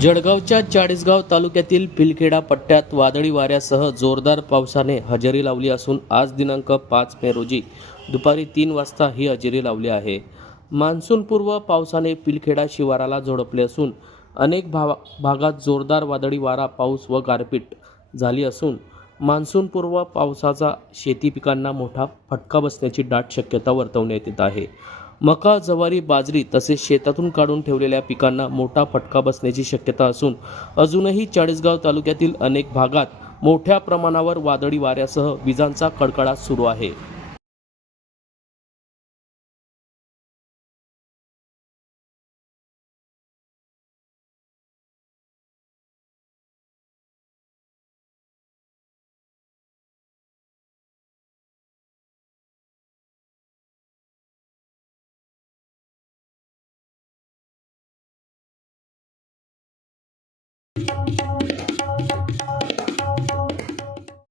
जळगावच्या चाळीसगाव तालुक्यातील पिलखेडा पट्ट्यात वादळी वाऱ्यासह जोरदार पावसाने हजेरी लावली असून आज दिनांक पाच मे रोजी दुपारी तीन वाजता ही हजेरी लावली आहे. मान्सूनपूर्व पावसाने पिलखेडा शिवाराला झोडपले असून अनेक भावा भागात जोरदार वादळी वारा पाऊस व गारपीट झाली असून मान्सूनपूर्व पावसाचा शेती पिकांना मोठा फटका बसण्याची दाट शक्यता वर्तवण्यात येत आहे. मका जवारी बाजरी तसेच शेतातून काढून ठेवलेल्या पिकांना मोठा फटका बसण्याची शक्यता असून अजूनही चाळीसगाव तालुक्यातील अनेक भागात मोठ्या प्रमाणावर वादळी वाऱ्यासह विजांचा कडकडाट सुरू आहे.